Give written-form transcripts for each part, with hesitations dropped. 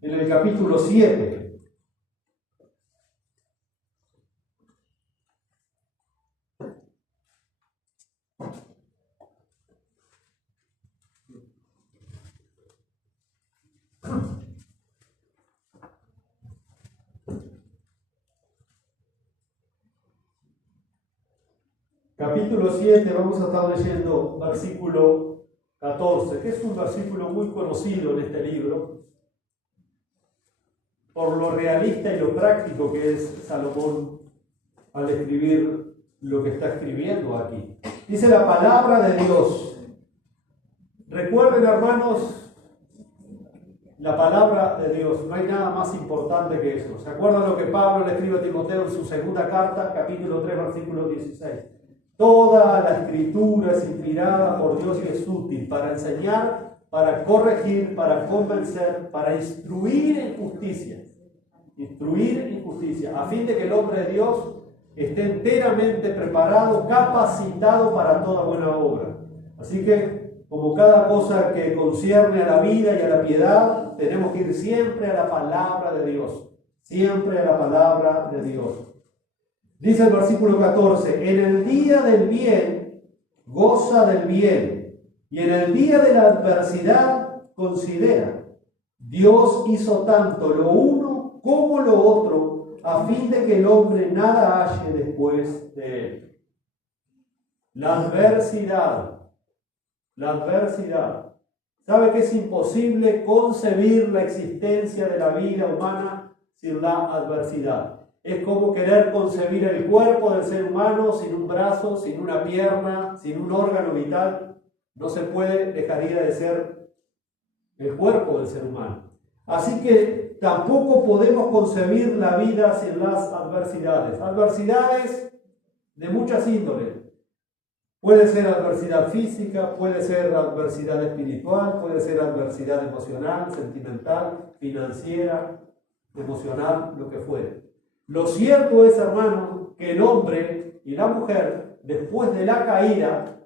en el capítulo 7. Capítulo 7, vamos a estar leyendo versículo 14, que es un versículo muy conocido en este libro, por lo realista y lo práctico que es Salomón al escribir lo que está escribiendo aquí. Dice la palabra de Dios. Recuerden, hermanos, la palabra de Dios. No hay nada más importante que eso. ¿Se acuerdan lo que Pablo le escribe a Timoteo en su segunda carta, capítulo 3, versículo 16? Toda la escritura es inspirada por Dios y es útil para enseñar, para corregir, para convencer, para instruir en justicia. Instruir en justicia, a fin de que el hombre de Dios esté enteramente preparado, capacitado para toda buena obra. Así que, como cada cosa que concierne a la vida y a la piedad, tenemos que ir siempre a la palabra de Dios. Siempre a la palabra de Dios. Dice el versículo 14, en el día del bien, goza del bien, y en el día de la adversidad, considera. Dios hizo tanto lo uno como lo otro, a fin de que el hombre nada halle después de él. La adversidad. ¿Sabe que es imposible concebir la existencia de la vida humana sin la adversidad? Es como querer concebir el cuerpo del ser humano sin un brazo, sin una pierna, sin un órgano vital. No se puede, dejaría de ser el cuerpo del ser humano. Así que tampoco podemos concebir la vida sin las adversidades. Adversidades de muchas índoles. Puede ser adversidad física, puede ser adversidad espiritual, puede ser adversidad emocional, sentimental, financiera, emocional, lo que fuere. Lo cierto es, hermanos, que el hombre y la mujer, después de la caída,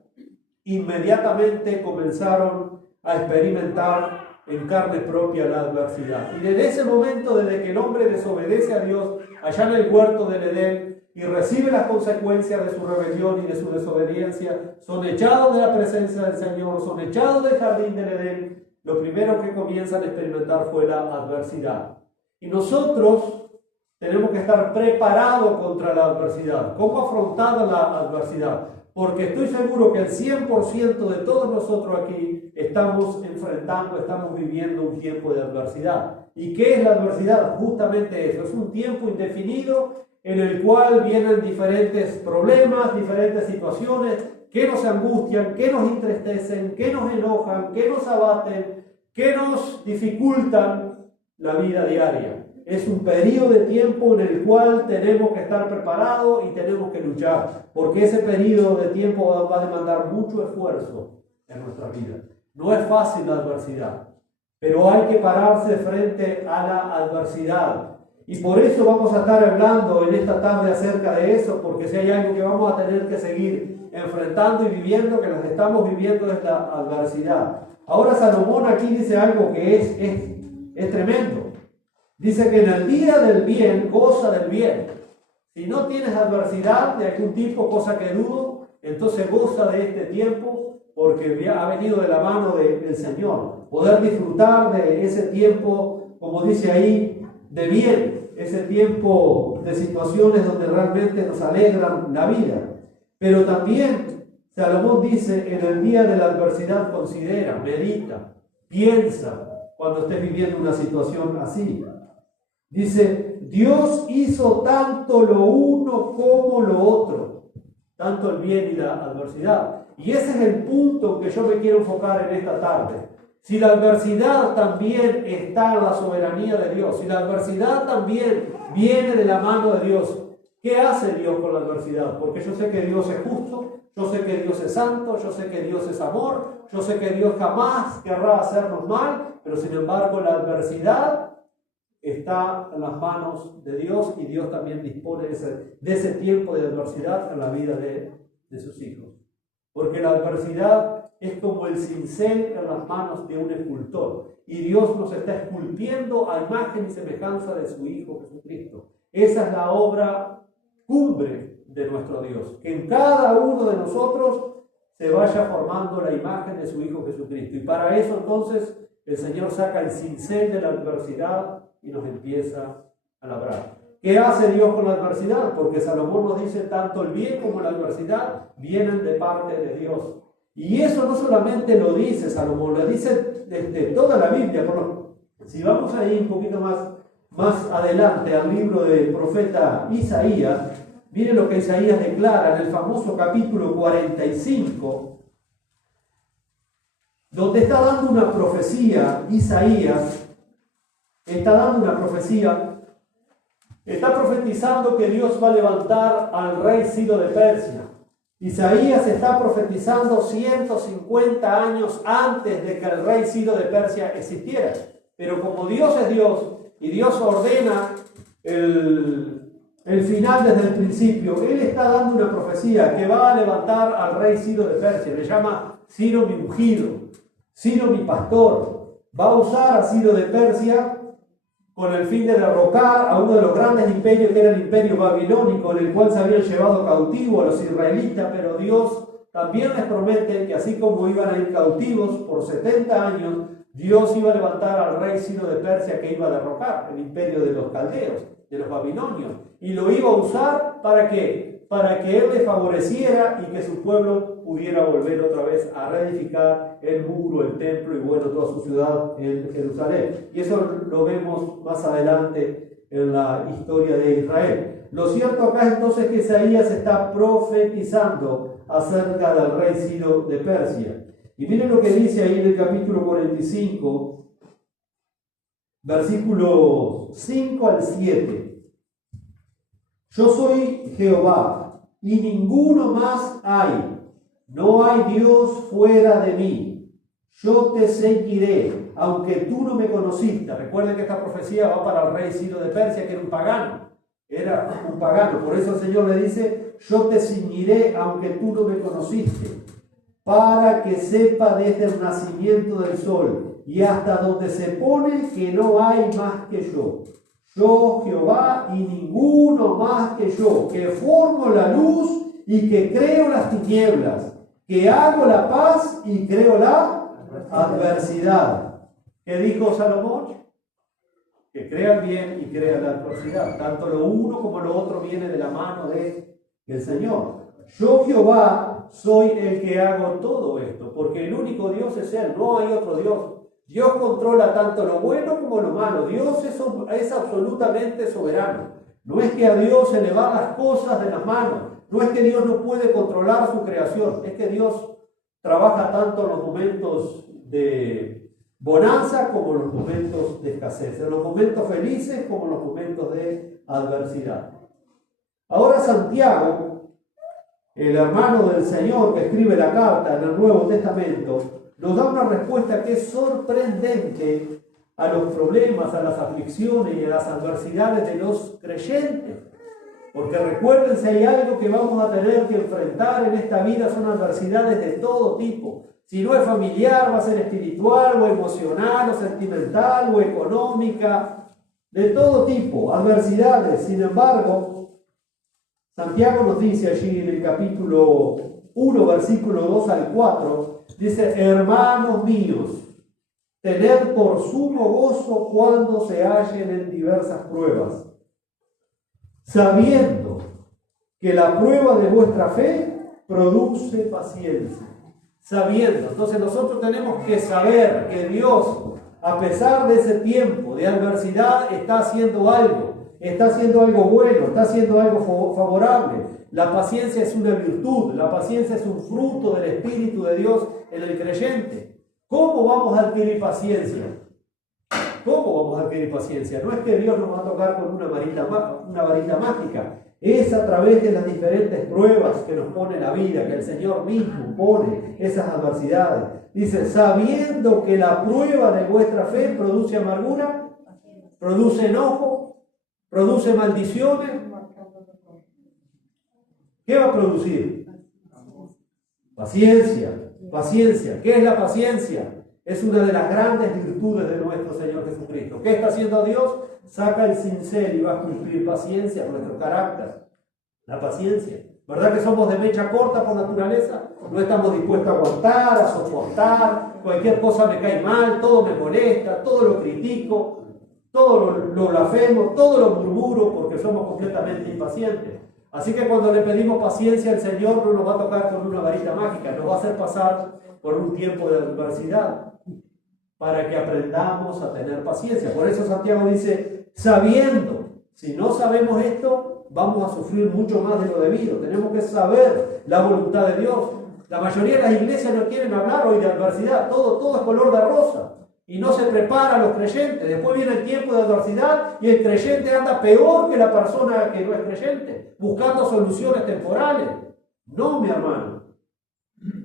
inmediatamente comenzaron a experimentar en carne propia la adversidad. Y desde ese momento, desde que el hombre desobedece a Dios allá en el huerto del Edén y recibe las consecuencias de su rebelión y de su desobediencia, son echados de la presencia del Señor, son echados del jardín del Edén, lo primero que comienzan a experimentar fue la adversidad. Y nosotros tenemos que estar preparados contra la adversidad. ¿Cómo afrontar la adversidad? Porque estoy seguro que el 100% de todos nosotros aquí estamos enfrentando, estamos viviendo un tiempo de adversidad. ¿Y qué es la adversidad? Justamente eso, es un tiempo indefinido en el cual vienen diferentes problemas, diferentes situaciones que nos angustian, que nos entristecen, que nos enojan, que nos abaten, que nos dificultan la vida diaria. Es un periodo de tiempo en el cual tenemos que estar preparados y tenemos que luchar, porque ese periodo de tiempo va a demandar mucho esfuerzo en nuestra vida. No es fácil la adversidad, pero hay que pararse frente a la adversidad. Y por eso vamos a estar hablando en esta tarde acerca de eso, porque si hay algo que vamos a tener que seguir enfrentando y viviendo, que las estamos viviendo, es la adversidad. Ahora Salomón aquí dice algo que es tremendo. Dice que en el día del bien, goza del bien. Si no tienes adversidad de algún tipo, cosa que dudo, entonces goza de este tiempo, porque ha venido de la mano del Señor. Poder disfrutar de ese tiempo, como dice ahí, de bien. Ese tiempo de situaciones donde realmente nos alegran la vida. Pero también Salomón dice, en el día de la adversidad considera, medita, piensa cuando estés viviendo una situación así. Dice, Dios hizo tanto lo uno como lo otro, tanto el bien y la adversidad. Y ese es el punto que yo me quiero enfocar en esta tarde. Si la adversidad también está en la soberanía de Dios, si la adversidad también viene de la mano de Dios, ¿qué hace Dios con la adversidad? Porque yo sé que Dios es justo, yo sé que Dios es santo, yo sé que Dios es amor, yo sé que Dios jamás querrá hacernos mal, pero sin embargo la adversidad está en las manos de Dios y Dios también dispone de ese tiempo de adversidad en la vida de sus hijos. Porque la adversidad es como el cincel en las manos de un escultor. Y Dios nos está esculpiendo a imagen y semejanza de su Hijo Jesucristo. Esa es la obra cumbre de nuestro Dios. Que en cada uno de nosotros se vaya formando la imagen de su Hijo Jesucristo. Y para eso entonces el Señor saca el cincel de la adversidad y nos empieza a labrar. ¿Qué hace Dios con la adversidad? Porque Salomón nos dice tanto el bien como la adversidad vienen de parte de Dios. Y eso no solamente lo dice Salomón, lo dice desde toda la Biblia. Si vamos ahí un poquito más adelante al libro del profeta Isaías, miren lo que Isaías declara en el famoso capítulo 45, donde está dando una profecía. Isaías está dando una profecía, está profetizando que Dios va a levantar al rey Ciro de Persia. Isaías está profetizando 150 años antes de que el rey Ciro de Persia existiera. Pero como Dios es Dios y Dios ordena el final desde el principio, Él está dando una profecía que va a levantar al rey Ciro de Persia. Le llama Ciro mi ungido, Ciro mi pastor. Va a usar a Ciro de Persia con el fin de derrocar a uno de los grandes imperios, que era el imperio babilónico, en el cual se habían llevado cautivo a los israelitas. Pero Dios también les promete que así como iban a ir cautivos por 70 años, Dios iba a levantar al rey Ciro de Persia, que iba a derrocar el imperio de los caldeos, de los babilonios. Y lo iba a usar ¿para qué? Para que él le favoreciera y que su pueblo pudiera volver otra vez a reedificar el muro, el templo y bueno, toda su ciudad en Jerusalén. Y eso lo vemos más adelante en la historia de Israel. Lo cierto acá entonces es que Isaías está profetizando acerca del rey Ciro de Persia. Y miren lo que dice ahí en el capítulo 45, versículos 5 al 7. Yo soy Jehová, y ninguno más hay. No hay Dios fuera de mí. Yo te seguiré, aunque tú no me conociste. Recuerden que esta profecía va para el rey Ciro de Persia, que era un pagano. Era un pagano. Por eso el Señor le dice, yo te ceñiré, aunque tú no me conociste, para que sepa desde el nacimiento del sol y hasta donde se pone que no hay más que yo. Yo, Jehová, y ninguno más que yo, que formo la luz y que creo las tinieblas, que hago la paz y creo la adversidad. ¿Qué dijo Salomón? Que crean bien y crean la adversidad. Tanto lo uno como lo otro viene de la mano del Señor. Yo, Jehová, soy el que hago todo esto, porque el único Dios es Él, no hay otro Dios. Dios controla tanto lo bueno como lo malo. Dios es absolutamente soberano. No es que a Dios se le van las cosas de las manos. No es que Dios no puede controlar su creación. Es que Dios trabaja tanto en los momentos de bonanza como en los momentos de escasez. En los momentos felices como en los momentos de adversidad. Ahora Santiago, el hermano del Señor que escribe la carta en el Nuevo Testamento, nos da una respuesta que es sorprendente a los problemas, a las aflicciones y a las adversidades de los creyentes. Porque recuerden, si hay algo que vamos a tener que enfrentar en esta vida, son adversidades de todo tipo. Si no es familiar, va a ser espiritual o emocional o sentimental o económica, de todo tipo, adversidades. Sin embargo, Santiago nos dice allí en el capítulo 1, versículo 2 al 4, dice, hermanos míos, tened por sumo gozo cuando se hallen en diversas pruebas, sabiendo que la prueba de vuestra fe produce paciencia. Sabiendo, entonces nosotros tenemos que saber que Dios, a pesar de ese tiempo de adversidad, está haciendo algo bueno, está haciendo algo favorable. La paciencia es una virtud, la paciencia es un fruto del Espíritu de Dios en el creyente. ¿Cómo vamos a adquirir paciencia? ¿Cómo vamos a adquirir paciencia? No es que Dios nos va a tocar con una varita mágica. Es a través de las diferentes pruebas que nos pone la vida, que el Señor mismo pone esas adversidades. Dice, sabiendo que la prueba de vuestra fe produce amargura, produce enojo, produce maldiciones. ¿Qué va a producir? Paciencia. Paciencia. ¿Qué es la paciencia? Es una de las grandes virtudes de nuestro Señor Jesucristo. ¿Qué está haciendo Dios? Saca el cincel y va a cumplir paciencia, nuestro carácter. La paciencia. ¿Verdad que somos de mecha corta por naturaleza? No estamos dispuestos a aguantar, a soportar, cualquier cosa me cae mal, todo me molesta, todo lo critico, todo lo blasfemo, todo lo murmuro porque somos completamente impacientes. Así que cuando le pedimos paciencia al Señor no nos va a tocar con una varita mágica, nos va a hacer pasar por un tiempo de adversidad para que aprendamos a tener paciencia. Por eso Santiago dice, sabiendo, si no sabemos esto, vamos a sufrir mucho más de lo debido. Tenemos que saber la voluntad de Dios. La mayoría de las iglesias no quieren hablar hoy de adversidad, todo es color de rosa. Y no se prepara a los creyentes. Después viene el tiempo de adversidad y el creyente anda peor que la persona que no es creyente, buscando soluciones temporales. No, mi hermano.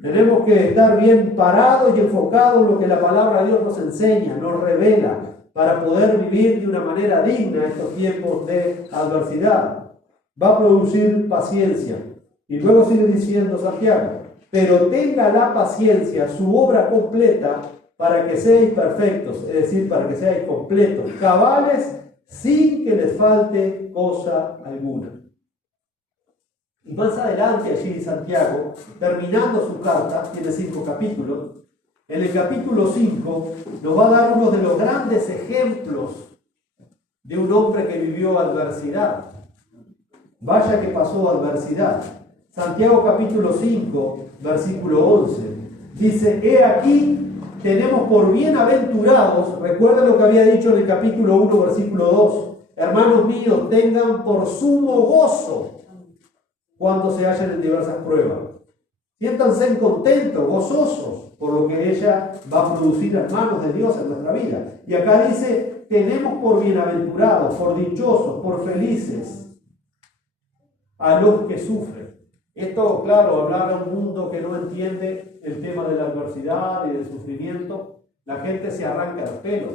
Tenemos que estar bien parados y enfocados en lo que la palabra de Dios nos enseña, nos revela, para poder vivir de una manera digna estos tiempos de adversidad. Va a producir paciencia. Y luego sigue diciendo Santiago, pero tenga la paciencia su obra completa para que seáis perfectos, es decir, para que seáis completos, cabales, sin que les falte cosa alguna. Y más adelante allí Santiago, terminando su carta, tiene 5 capítulos, en el capítulo 5 nos va a dar uno de los grandes ejemplos de un hombre que vivió adversidad. Vaya que pasó adversidad. Santiago capítulo 5, versículo 11, dice, he aquí, tenemos por bienaventurados, recuerden lo que había dicho en el capítulo 1, versículo 2, hermanos míos, tengan por sumo gozo cuando se hallen en diversas pruebas. Siéntanse contentos, gozosos, por lo que ella va a producir en manos de Dios en nuestra vida. Y acá dice, tenemos por bienaventurados, por dichosos, por felices a los que sufren. Esto, claro, hablar a un mundo que no entiende el tema de la adversidad y del sufrimiento, la gente se arranca el pelo,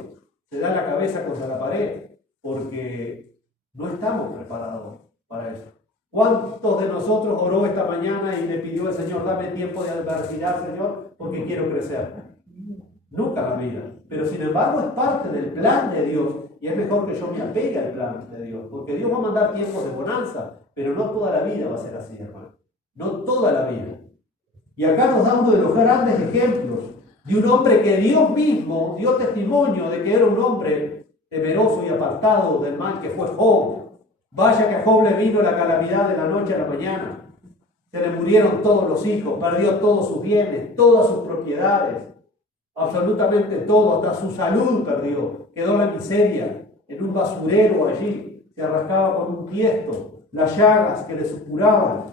se da la cabeza contra la pared, porque no estamos preparados para eso. ¿Cuántos de nosotros oró esta mañana y le pidió al Señor, dame tiempo de adversidad, Señor, porque quiero crecer? Nunca la vida. Pero sin embargo es parte del plan de Dios y es mejor que yo me apegue al plan de Dios, porque Dios va a mandar tiempos de bonanza, pero no toda la vida va a ser así, hermano. No toda la vida. Y acá nos da uno de los grandes ejemplos de un hombre que Dios mismo dio testimonio de que era un hombre temeroso y apartado del mal, que fue Job. Vaya que a Job le vino la calamidad de la noche a la mañana. Se le murieron todos los hijos, perdió todos sus bienes, todas sus propiedades, absolutamente todo, hasta su salud perdió. Quedó la miseria en un basurero allí, se arrastraba con un tiesto, las llagas que le supuraban.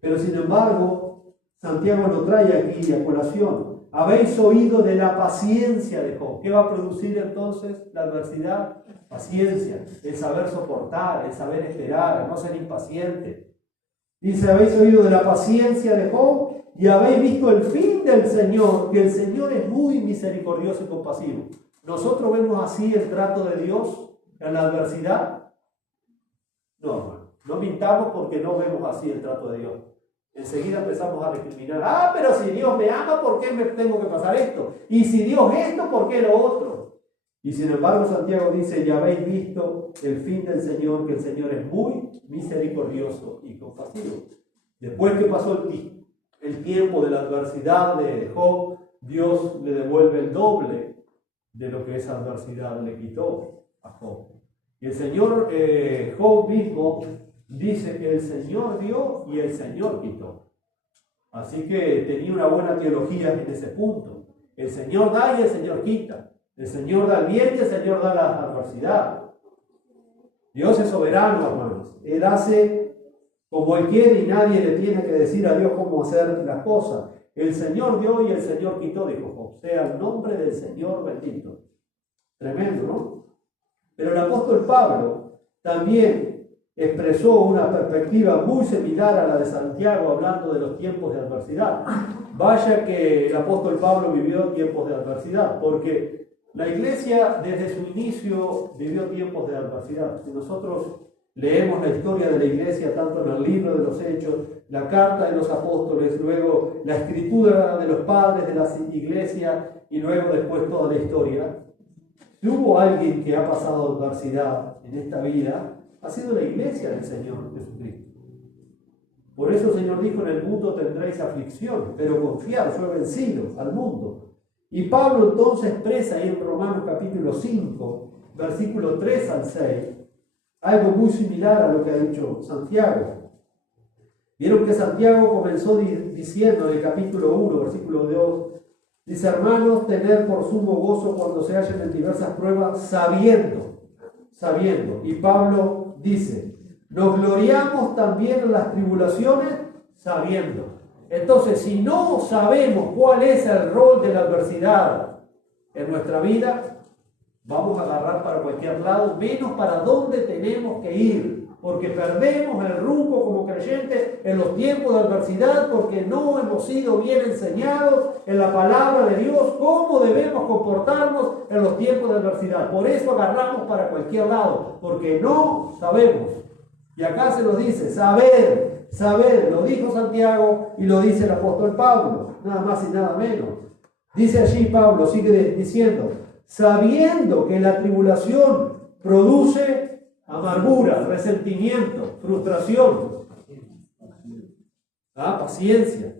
Pero sin embargo, Santiago lo trae aquí a colación. Habéis oído de la paciencia de Job. ¿Qué va a producir entonces la adversidad? Paciencia, el saber soportar, el saber esperar, el no ser impaciente. Dice, habéis oído de la paciencia de Job y habéis visto el fin del Señor, que el Señor es muy misericordioso y compasivo. ¿Nosotros vemos así el trato de Dios en la adversidad? No, hermano, no mintamos porque no vemos así el trato de Dios. Enseguida empezamos a recriminar, pero si Dios me ama, ¿por qué me tengo que pasar esto? Y si Dios esto, ¿por qué lo otro? Y sin embargo Santiago dice, ya habéis visto el fin del Señor, que el Señor es muy misericordioso y compasivo. Después que pasó el tiempo de la adversidad de Job, Dios le devuelve el doble de lo que esa adversidad le quitó a Job. Y el Señor, Job mismo, dice que el Señor dio y el Señor quitó. Así que tenía una buena teología en ese punto. El Señor da y el Señor quita. El Señor da el bien y el Señor da la adversidad. Dios es soberano, hermanos. Él hace como Él quiere y nadie le tiene que decir a Dios cómo hacer las cosas. El Señor dio y el Señor quitó, dijo Job. Sea el nombre del Señor bendito. Tremendo, ¿no? Pero el apóstol Pablo también expresó una perspectiva muy similar a la de Santiago, hablando de los tiempos de adversidad. Vaya que el apóstol Pablo vivió tiempos de adversidad, porque la iglesia desde su inicio vivió tiempos de adversidad. Si nosotros Leemos la historia de la iglesia tanto en el libro de los Hechos, la carta de los apóstoles, luego la escritura de los padres de las iglesias y luego después toda la historia. Si hubo alguien que ha pasado adversidad en esta vida, ha sido la iglesia del Señor Jesucristo. Por eso el Señor dijo: en el mundo tendréis aflicción, pero confiad, yo he vencido al mundo. Y Pablo entonces expresa ahí en Romanos capítulo 5, versículo 3 al 6, algo muy similar a lo que ha dicho Santiago. Vieron que Santiago comenzó diciendo en el capítulo 1, versículo 2, dice: hermanos, tened por sumo gozo cuando se hallen en diversas pruebas, sabiendo. Y Pablo dice: nos gloriamos también en las tribulaciones, sabiendo. Entonces, si no sabemos cuál es el rol de la adversidad en nuestra vida, vamos a agarrar para cualquier lado, menos para dónde tenemos que ir, porque perdemos el rumbo como creyentes en los tiempos de adversidad, porque no hemos sido bien enseñados en la palabra de Dios cómo debemos comportarnos en los tiempos de adversidad. Por eso agarramos para cualquier lado, porque no sabemos. Y acá se nos dice: saber, lo dijo Santiago y lo dice el apóstol Pablo, nada más y nada menos. Dice allí Pablo, sigue diciendo: sabiendo que la tribulación produce amargura, resentimiento, frustración, paciencia.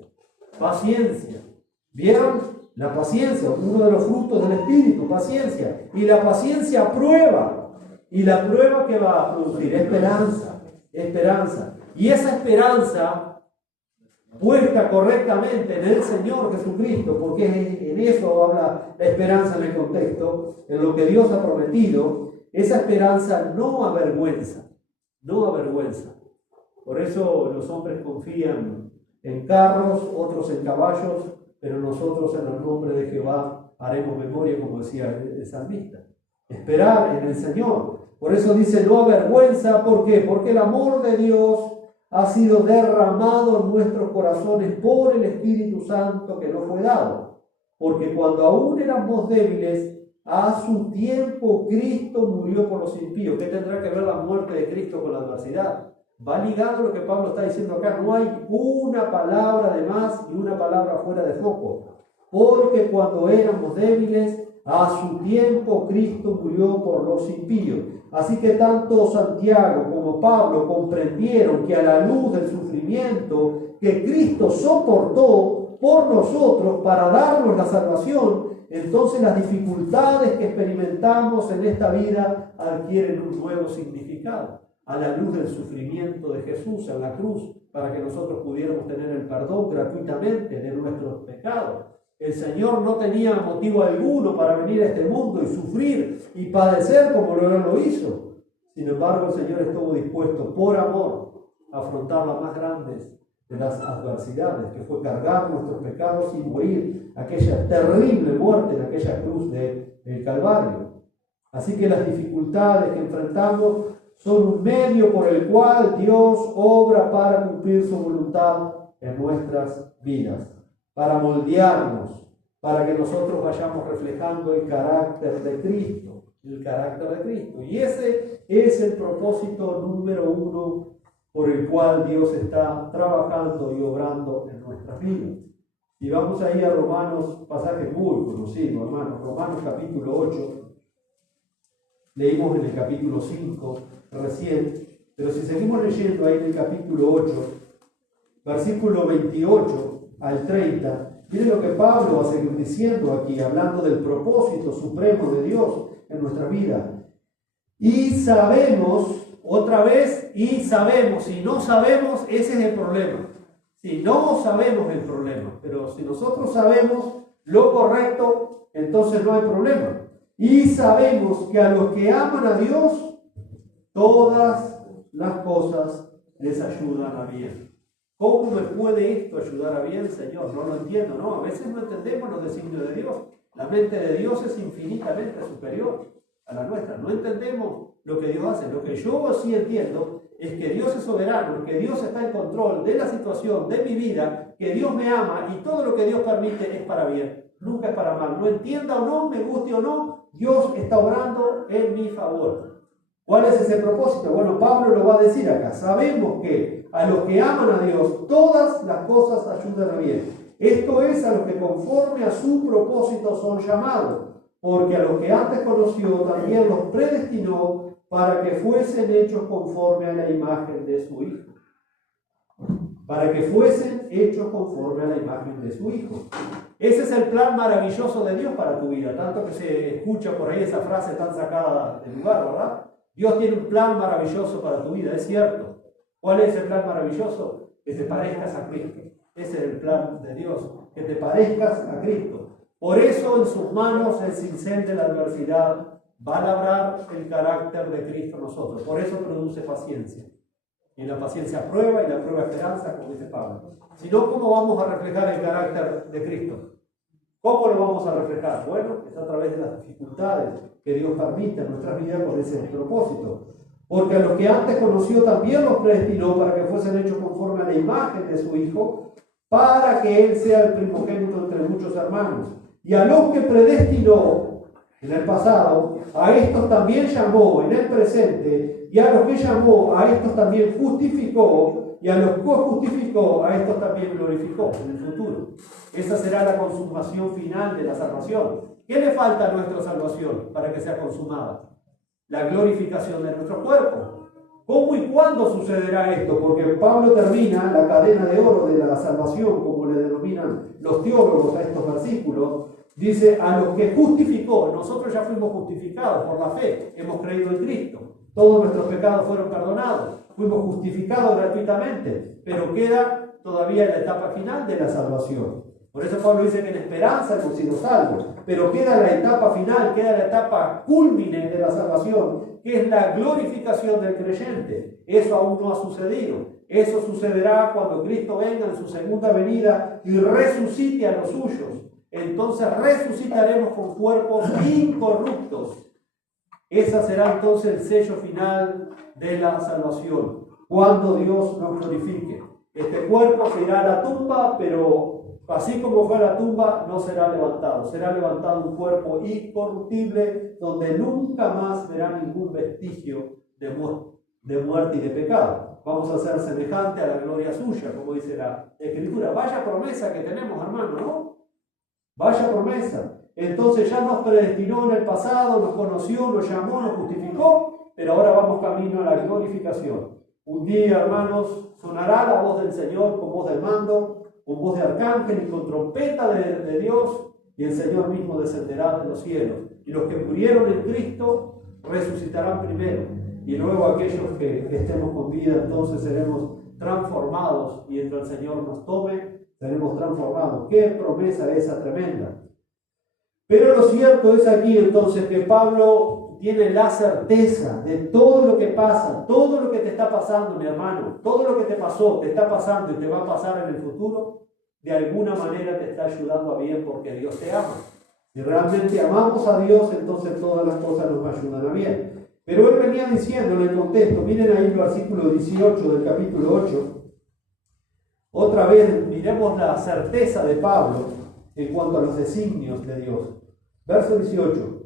¿Vieron? La paciencia, uno de los frutos del Espíritu, paciencia. Y la paciencia prueba. Y la prueba que va a producir esperanza. Y esa esperanza puesta correctamente en el Señor Jesucristo, porque en eso habla la esperanza en el contexto, en lo que Dios ha prometido, esa esperanza no avergüenza. Por eso los hombres confían en carros, otros en caballos, pero nosotros en el nombre de Jehová haremos memoria, como decía el salmista. Esperar en el Señor. Por eso dice: no avergüenza. ¿Por qué? Porque el amor de Dios ha sido derramado en nuestros corazones por el Espíritu Santo que nos fue dado. Porque cuando aún éramos débiles, a su tiempo Cristo murió por los impíos. ¿Qué tendrá que ver la muerte de Cristo con la adversidad? Va ligado a lo que Pablo está diciendo acá. No hay una palabra de más y una palabra fuera de foco. Porque cuando éramos débiles, a su tiempo Cristo murió por los impíos. Así que tanto Santiago como Pablo comprendieron que a la luz del sufrimiento que Cristo soportó por nosotros para darnos la salvación, entonces las dificultades que experimentamos en esta vida adquieren un nuevo significado. A la luz del sufrimiento de Jesús en la cruz, para que nosotros pudiéramos tener el perdón gratuitamente de nuestros pecados. El Señor no tenía motivo alguno para venir a este mundo y sufrir y padecer como lo hizo. Sin embargo, el Señor estuvo dispuesto por amor a afrontar las más grandes de las adversidades, que fue cargar nuestros pecados y morir aquella terrible muerte en aquella cruz del Calvario. Así que las dificultades que enfrentamos son un medio por el cual Dios obra para cumplir su voluntad en nuestras vidas, para moldearnos, para que nosotros vayamos reflejando el carácter de Cristo. Y ese es el propósito número 1 por el cual Dios está trabajando y obrando en nuestras vidas. Y vamos ahí a Romanos, pasaje muy conocido, hermanos, Romanos capítulo 8. Leímos en el capítulo 5 recién, pero si seguimos leyendo ahí en el capítulo 8, versículo 28 al 30, miren lo que Pablo va a seguir diciendo aquí, hablando del propósito supremo de Dios en nuestra vida. Y sabemos, otra vez, si no sabemos, ese es el problema. Si no sabemos el problema, pero si nosotros sabemos lo correcto, entonces no hay problema. Y sabemos que a los que aman a Dios, todas las cosas les ayudan a bien. ¿Cómo me puede esto ayudar a bien, Señor? No lo entiendo, ¿no? A veces no entendemos los designios de Dios. La mente de Dios es infinitamente superior a la nuestra. No entendemos lo que Dios hace. Lo que yo sí entiendo es que Dios es soberano, que Dios está en control de la situación, de mi vida, que Dios me ama y todo lo que Dios permite es para bien, nunca es para mal. No entienda o no, me guste o no, Dios está obrando en mi favor. ¿Cuál es ese propósito? Bueno, Pablo lo va a decir acá. Sabemos que a los que aman a Dios, todas las cosas ayudan a bien. Esto es a los que conforme a su propósito son llamados, porque a los que antes conoció también los predestinó para que fuesen hechos conforme a la imagen de su Hijo. Para que fuesen hechos conforme a la imagen de su Hijo. Ese es el plan maravilloso de Dios para tu vida, tanto que se escucha por ahí esa frase tan sacada del lugar, ¿verdad? Dios tiene un plan maravilloso para tu vida, es cierto. ¿Cuál es el plan maravilloso? Que te parezcas a Cristo. Ese es el plan de Dios, que te parezcas a Cristo. Por eso en sus manos el cincel de la adversidad va a labrar el carácter de Cristo en nosotros. Por eso produce paciencia. Y la paciencia prueba y la prueba esperanza, como dice Pablo. Si no, ¿cómo vamos a reflejar el carácter de Cristo? ¿Cómo lo vamos a reflejar? Bueno, es a través de las dificultades que Dios permite en nuestras vidas con ese propósito. Porque a los que antes conoció también los predestinó para que fuesen hechos conforme a la imagen de su Hijo, para que Él sea el primogénito entre muchos hermanos. Y a los que predestinó en el pasado, a estos también llamó en el presente, y a los que llamó, a estos también justificó, y a los que justificó, a estos también glorificó en el futuro. Esa será la consumación final de la salvación. ¿Qué le falta a nuestra salvación para que sea consumada? La glorificación de nuestro cuerpo. ¿Cómo y cuándo sucederá esto? Porque Pablo termina la cadena de oro de la salvación, como le denominan los teólogos a estos versículos. Dice, a los que justificó. Nosotros ya fuimos justificados por la fe, hemos creído en Cristo. Todos nuestros pecados fueron perdonados, fuimos justificados gratuitamente, pero queda todavía la etapa final de la salvación. Por eso Pablo dice que en esperanza hemos sido salvos, pero queda la etapa final, queda la etapa cúlmine de la salvación, que es la glorificación del creyente. Eso aún no ha sucedido. Eso sucederá cuando Cristo venga en su segunda venida y resucite a los suyos. Entonces resucitaremos con cuerpos incorruptos. Ese será entonces el sello final de la salvación, cuando Dios nos glorifique. Este cuerpo se irá a la tumba, pero así como fue a la tumba, no será levantado. Será levantado un cuerpo incorruptible, donde nunca más verá ningún vestigio de muerte y de pecado. Vamos a ser semejante a la gloria suya, como dice la Escritura. Vaya promesa que tenemos, hermano, ¿no? Vaya promesa. Entonces ya nos predestinó en el pasado, nos conoció, nos llamó, nos justificó, pero ahora vamos camino a la glorificación. Un día, hermanos, sonará la voz del Señor con voz de mando, con voz de arcángel y con trompeta de Dios, y el Señor mismo descenderá de los cielos. Y los que murieron en Cristo resucitarán primero, y luego aquellos que estemos con vida, entonces seremos transformados, y entre el Señor nos tome, seremos transformados. ¡Qué promesa esa tremenda! Pero lo cierto es aquí entonces que Pablo tiene la certeza de todo lo que pasa, todo lo que te está pasando, mi hermano, todo lo que te pasó, te está pasando y te va a pasar en el futuro, de alguna manera te está ayudando a bien porque Dios te ama. Si realmente amamos a Dios, entonces todas las cosas nos ayudan a bien. Pero él venía diciendo en el contexto, miren ahí el versículo 18 del capítulo 8, otra vez miremos la certeza de Pablo en cuanto a los designios de Dios. Verso 18.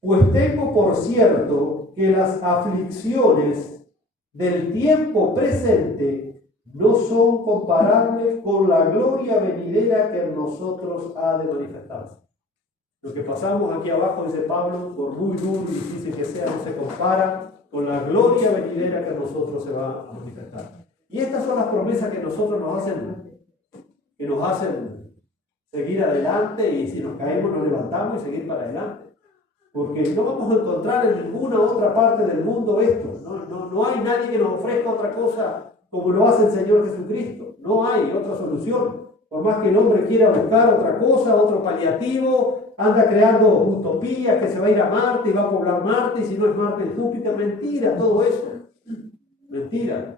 Pues tengo por cierto que las aflicciones del tiempo presente no son comparables con la gloria venidera que en nosotros ha de manifestarse. Lo que pasamos aquí abajo, dice Pablo, por muy duro y difícil que sea, no se compara con la gloria venidera que en nosotros se va a manifestar. Y estas son las promesas que nosotros nos hacen seguir adelante, y si nos caemos nos levantamos y seguir para adelante. Porque no vamos a encontrar en ninguna otra parte del mundo esto. No hay nadie que nos ofrezca otra cosa como lo hace el Señor Jesucristo. No hay otra solución. Por más que el hombre quiera buscar otra cosa, otro paliativo, anda creando utopías, que se va a ir a Marte y va a poblar Marte, y si no es Marte es Júpiter. Mentira todo eso. Mentira.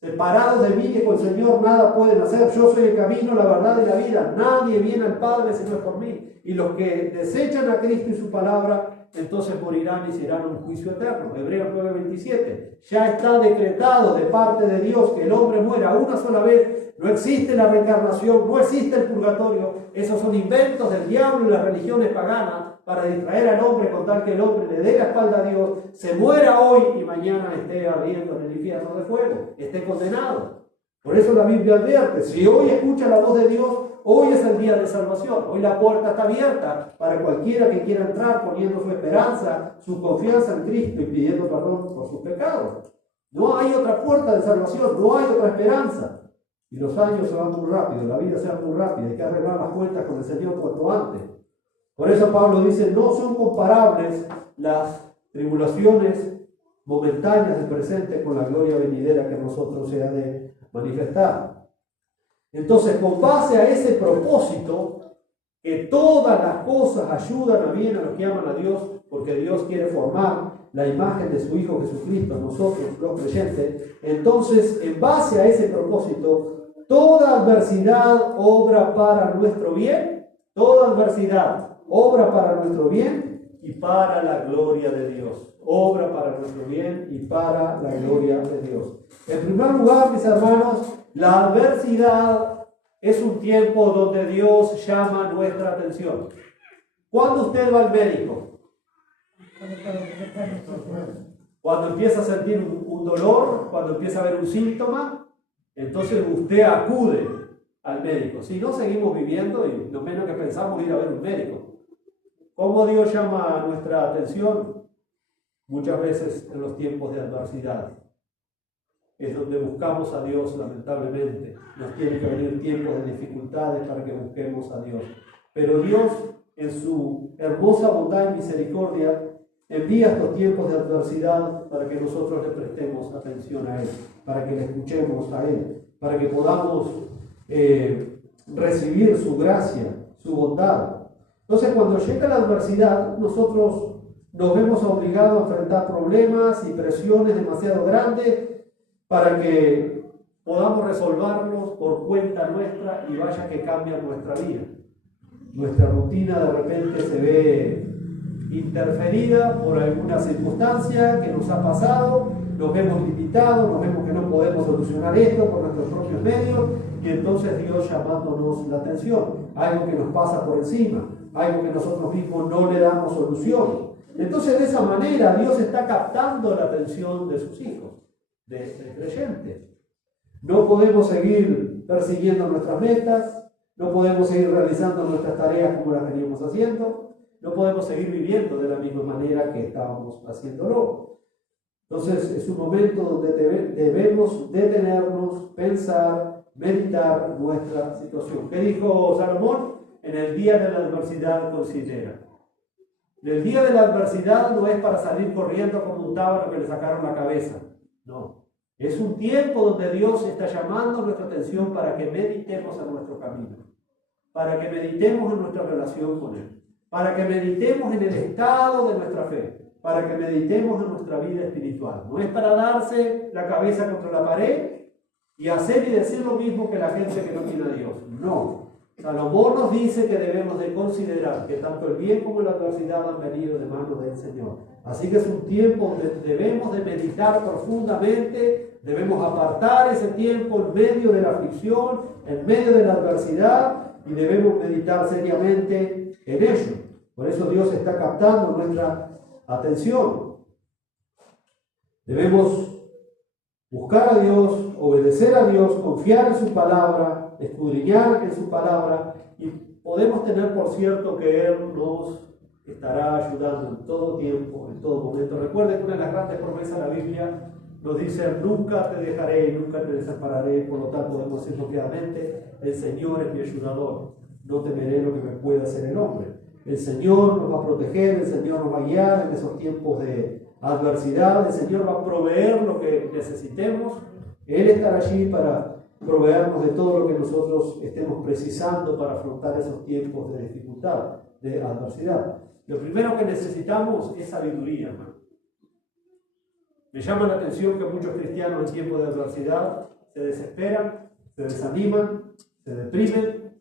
Separados de mí, que con el Señor nada pueden hacer. Yo soy el camino, la verdad y la vida. Nadie viene al Padre si no es por mí. Y los que desechan a Cristo y su palabra, entonces morirán y serán un juicio eterno. Hebreos 9:27. Ya está decretado de parte de Dios que el hombre muera una sola vez. No existe la reencarnación, no existe el purgatorio. Esos son inventos del diablo y las religiones paganas para distraer al hombre con tal que el hombre le dé la espalda a Dios, se muera hoy y mañana esté ardiendo en el infierno de fuego, esté condenado. Por eso la Biblia advierte, si hoy escucha la voz de Dios, hoy es el día de salvación. Hoy la puerta está abierta para cualquiera que quiera entrar poniendo su esperanza, su confianza en Cristo y pidiendo perdón por sus pecados. No hay otra puerta de salvación, no hay otra esperanza. Y los años se van muy rápido, la vida se va muy rápido, hay que arreglar las cuentas con el Señor cuanto antes. Por eso Pablo dice, no son comparables las tribulaciones momentáneas del presente con la gloria venidera que a nosotros se ha de manifestar. Entonces, con base a ese propósito, que todas las cosas ayudan a bien a los que aman a Dios, porque Dios quiere formar la imagen de su Hijo Jesucristo, nosotros los creyentes, entonces, en base a ese propósito, toda adversidad obra para nuestro bien, toda adversidad obra para nuestro bien y para la gloria de Dios. Obra para nuestro bien y para la gloria de Dios. En primer lugar, mis hermanos, la adversidad es un tiempo donde Dios llama nuestra atención. ¿Cuándo usted va al médico? Cuando empieza a sentir un dolor, cuando empieza a ver un síntoma, entonces usted acude al médico. Si no, seguimos viviendo y lo menos que pensamos ir a ver un médico. ¿Cómo Dios llama nuestra atención? Muchas veces en los tiempos de adversidad. Es donde buscamos a Dios, lamentablemente. Nos tienen que venir tiempos de dificultades para que busquemos a Dios. Pero Dios, en su hermosa bondad y misericordia, envía estos tiempos de adversidad para que nosotros le prestemos atención a Él, para que le escuchemos a Él, para que podamos recibir su gracia, su bondad. Entonces, cuando llega la adversidad, nosotros nos vemos obligados a enfrentar problemas y presiones demasiado grandes para que podamos resolverlos por cuenta nuestra y vaya que cambia nuestra vida. Nuestra rutina de repente se ve interferida por alguna circunstancia que nos ha pasado, nos vemos limitados, nos vemos que no podemos solucionar esto por nuestros propios medios y entonces Dios llamándonos la atención, algo que nos pasa por encima, algo que nosotros mismos no le damos solución. Entonces de esa manera Dios está captando la atención de sus hijos, de creyentes. No podemos seguir persiguiendo nuestras metas, no podemos seguir realizando nuestras tareas como las veníamos haciendo, no podemos seguir viviendo de la misma manera que estábamos haciéndolo. Entonces es un momento donde debemos detenernos, pensar, meditar nuestra situación. ¿Qué dijo Salomón? En el día de la adversidad considera. El día de la adversidad no es para salir corriendo como un tábano que le sacaron la cabeza. No. Es un tiempo donde Dios está llamando nuestra atención para que meditemos en nuestro camino, para que meditemos en nuestra relación con Él, para que meditemos en el estado de nuestra fe, para que meditemos en nuestra vida espiritual. No es para darse la cabeza contra la pared y hacer y decir lo mismo que la gente que no tiene a Dios. No. Salomón nos dice que debemos de considerar que tanto el bien como la adversidad han venido de manos del Señor. Así que es un tiempo donde debemos de meditar profundamente, debemos apartar ese tiempo en medio de la aflicción, en medio de la adversidad y debemos meditar seriamente en ello. Por eso Dios está captando nuestra atención. Debemos buscar a Dios, obedecer a Dios, confiar en su palabra, escudriñar en su palabra y podemos tener por cierto que Él nos estará ayudando en todo tiempo, en todo momento. Recuerden que una de las grandes promesas de la Biblia nos dice: nunca te dejaré y nunca te desampararé. Por lo tanto, podemos decir confiadamente: el Señor es mi ayudador, no temeré lo que me pueda hacer el hombre. El Señor nos va a proteger, el Señor nos va a guiar en esos tiempos de adversidad, el Señor va a proveer lo que necesitemos. Él estará allí para proveernos de todo lo que nosotros estemos precisando para afrontar esos tiempos de dificultad, de adversidad. Lo primero que necesitamos es sabiduría, hermano. Me llama la atención que muchos cristianos en tiempos de adversidad se desesperan, se desaniman, se deprimen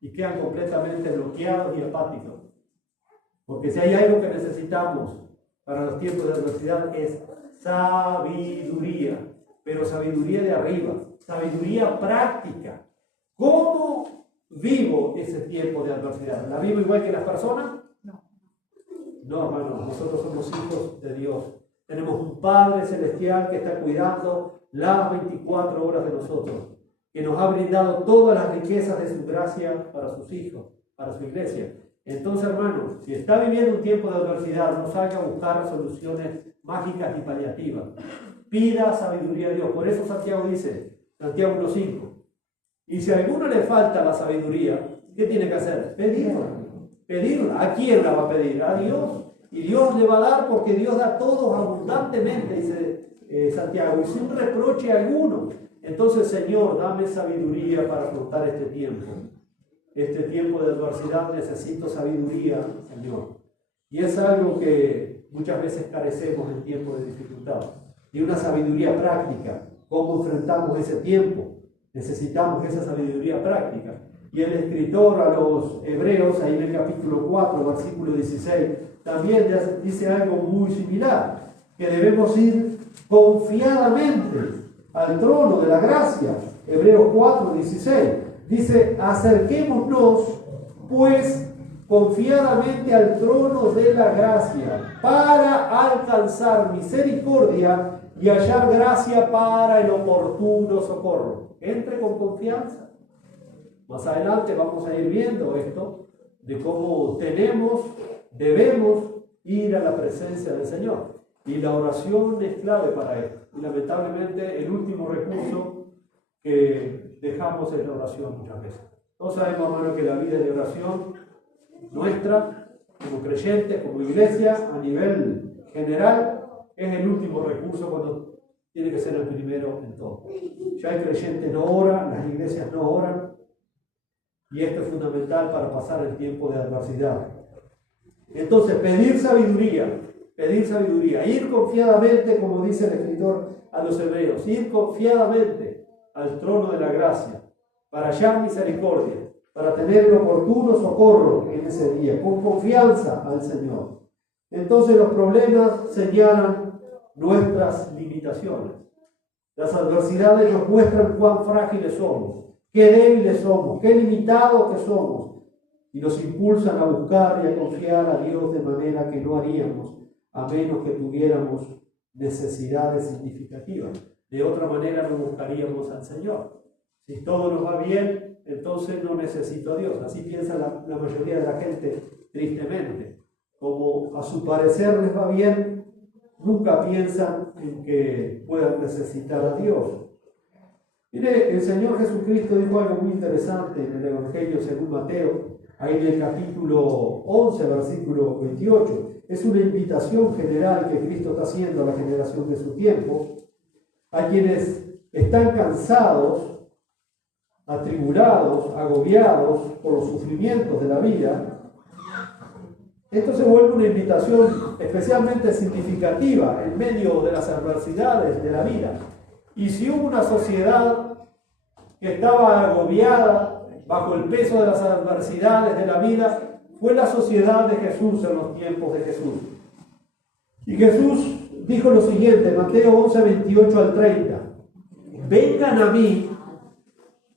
y quedan completamente bloqueados y apáticos. Porque si hay algo que necesitamos para los tiempos de adversidad es sabiduría, pero sabiduría de arriba, sabiduría práctica. ¿Cómo vivo ese tiempo de adversidad? ¿La vivo igual que las personas? No. No, hermanos, nosotros somos hijos de Dios. Tenemos un Padre celestial que está cuidando las 24 horas de nosotros, que nos ha brindado todas las riquezas de su gracia para sus hijos, para su iglesia. Entonces, hermanos, si está viviendo un tiempo de adversidad, no salga a buscar soluciones mágicas y paliativas. Pida sabiduría a Dios. Por eso Santiago dice, Santiago 1:5, y si a alguno le falta la sabiduría, ¿qué tiene que hacer? Pedirla. Pedirla. ¿A quién la va a pedir? A Dios. Y Dios le va a dar, porque Dios da a todos abundantemente, dice Santiago, y sin reproche alguno. Entonces, Señor, dame sabiduría para afrontar este tiempo. Este tiempo de adversidad necesito sabiduría, Señor. Y es algo que muchas veces carecemos en tiempos de dificultad. Y una sabiduría práctica. ¿Cómo enfrentamos ese tiempo? Necesitamos esa sabiduría práctica. Y el escritor a los Hebreos, ahí en el capítulo 4, versículo 16, también dice algo muy similar, que debemos ir confiadamente al trono de la gracia. Hebreos 4, 16, dice, acerquémonos pues confiadamente al trono de la gracia para alcanzar misericordia y hallar gracia para el oportuno socorro. Entre con confianza. Más adelante vamos a ir viendo esto, de cómo debemos ir a la presencia del Señor. Y la oración es clave para esto. Y lamentablemente el último recurso que dejamos es la oración muchas veces. Todos sabemos, hermano, que la vida de oración nuestra, como creyentes, como iglesia, a nivel general, es el último recurso cuando tiene que ser el primero en todo. Ya el creyente no ora, las iglesias no oran, y esto es fundamental para pasar el tiempo de adversidad. Entonces, pedir sabiduría, ir confiadamente, como dice el escritor a los Hebreos, ir confiadamente al trono de la gracia, para hallar misericordia, para tener el oportuno socorro en ese día, con confianza al Señor. Entonces los problemas señalan nuestras limitaciones. Las adversidades nos muestran cuán frágiles somos, qué débiles somos, qué limitados que somos, y nos impulsan a buscar y a confiar a Dios de manera que no haríamos, a menos que tuviéramos necesidades significativas. De otra manera no buscaríamos al Señor. Si todo nos va bien, entonces no necesito a Dios. Así piensa la mayoría de la gente, tristemente. Como a su parecer les va bien, nunca piensan en que puedan necesitar a Dios. Mire, el Señor Jesucristo dijo algo muy interesante en el Evangelio según Mateo, ahí en el capítulo 11, versículo 28. Es una invitación general que Cristo está haciendo a la generación de su tiempo, a quienes están cansados, atribulados, agobiados por los sufrimientos de la vida. Esto se vuelve una invitación especialmente significativa en medio de las adversidades de la vida. Y si hubo una sociedad que estaba agobiada bajo el peso de las adversidades de la vida, fue la sociedad de Jesús en los tiempos de Jesús. Y Jesús dijo lo siguiente, Mateo 11, 28 al 30. Vengan a mí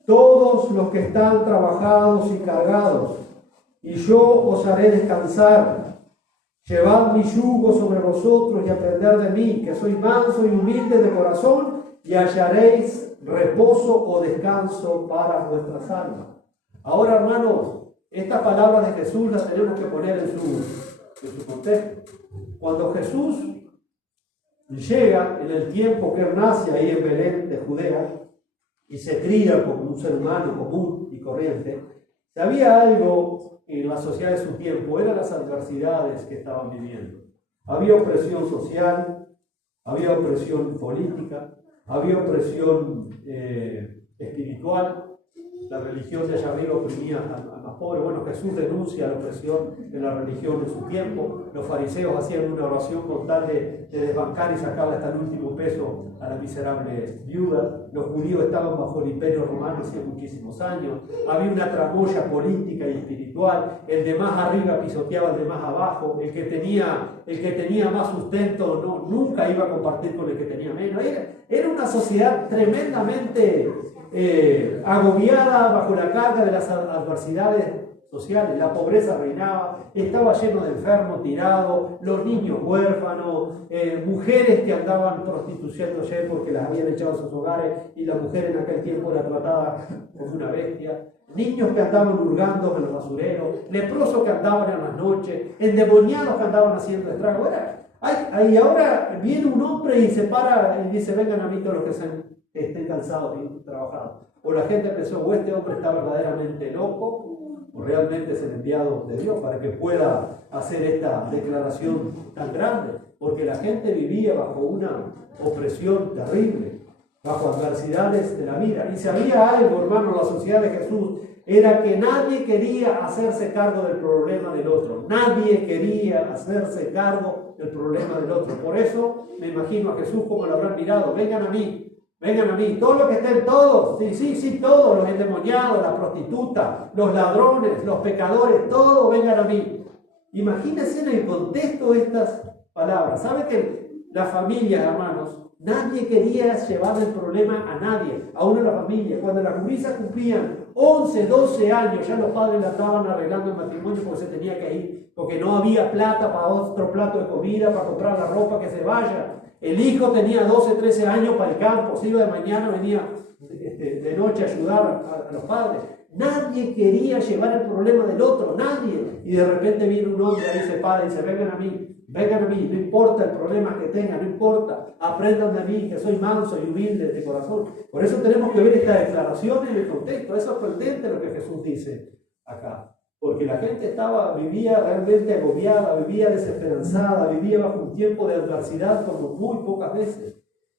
todos los que están trabajados y cargados, y yo os haré descansar. Llevad mi yugo sobre vosotros y aprended de mí, que soy manso y humilde de corazón, y hallaréis reposo o descanso para vuestras almas. Ahora, hermanos, estas palabras de Jesús las tenemos que poner en su contexto. Cuando Jesús llega en el tiempo que él nace ahí en Belén de Judea y se cría como un ser humano común y corriente, había algo en la sociedad de su tiempo, eran las adversidades que estaban viviendo. Había opresión social, había opresión política, había opresión espiritual. La religión de allá arriba oprimía a más pobres. Bueno, Jesús denuncia la opresión de la religión en su tiempo. Los fariseos hacían una oración con tal de desbancar y sacarle hasta el último peso a la miserable viuda. Los judíos estaban bajo el imperio romano hacía muchísimos años. Había una tramoya política y espiritual. El de más arriba pisoteaba al de más abajo. El que tenía más sustento nunca iba a compartir con el que tenía menos. Era una sociedad tremendamente agobiada bajo la carga de las adversidades sociales. La pobreza reinaba, estaba lleno de enfermos tirados, los niños huérfanos, mujeres que andaban prostituyéndose porque las habían echado a sus hogares y la mujer en aquel tiempo era tratada como una bestia. Niños que andaban hurgando en los basureros, leprosos que andaban en las noches, endemoniados que andaban haciendo estragos. Y ahora viene un hombre y se para y dice: vengan a mí todos los que estén cansados y trabajados. O la gente pensó: o este hombre está verdaderamente loco, o realmente es el enviado de Dios para que pueda hacer esta declaración tan grande. Porque la gente vivía bajo una opresión terrible, bajo adversidades de la vida. Y si había algo, hermano, en la sociedad de Jesús, era que nadie quería hacerse cargo del problema del otro. Nadie quería hacerse cargo del problema del otro. Por eso me imagino a Jesús como lo habrán mirado: vengan a mí, todos los que estén, todos, sí, todos, los endemoniados, la prostituta, los ladrones, los pecadores, todos vengan a mí. Imagínense en el contexto de estas palabras. ¿Sabe que la familia, hermanos, nadie quería llevar el problema a nadie, aún en la familia? Cuando las gurisas cumplían 11, 12 años, ya los padres la estaban arreglando el matrimonio porque se tenía que ir, porque no había plata para otro plato de comida, para comprar la ropa, que se vaya. El hijo tenía 12, 13 años para el campo, se iba de mañana, venía de noche a ayudar a los padres. Nadie quería llevar el problema del otro, nadie. Y de repente viene un hombre ahí, se para y dice: vengan a mí, no importa el problema que tengan, no importa, aprendan de mí, que soy manso y humilde de corazón. Por eso tenemos que ver esta declaración en el contexto. Eso es potente lo que Jesús dice acá. Porque la gente vivía realmente agobiada, vivía desesperanzada, vivía bajo un tiempo de adversidad como muy pocas veces.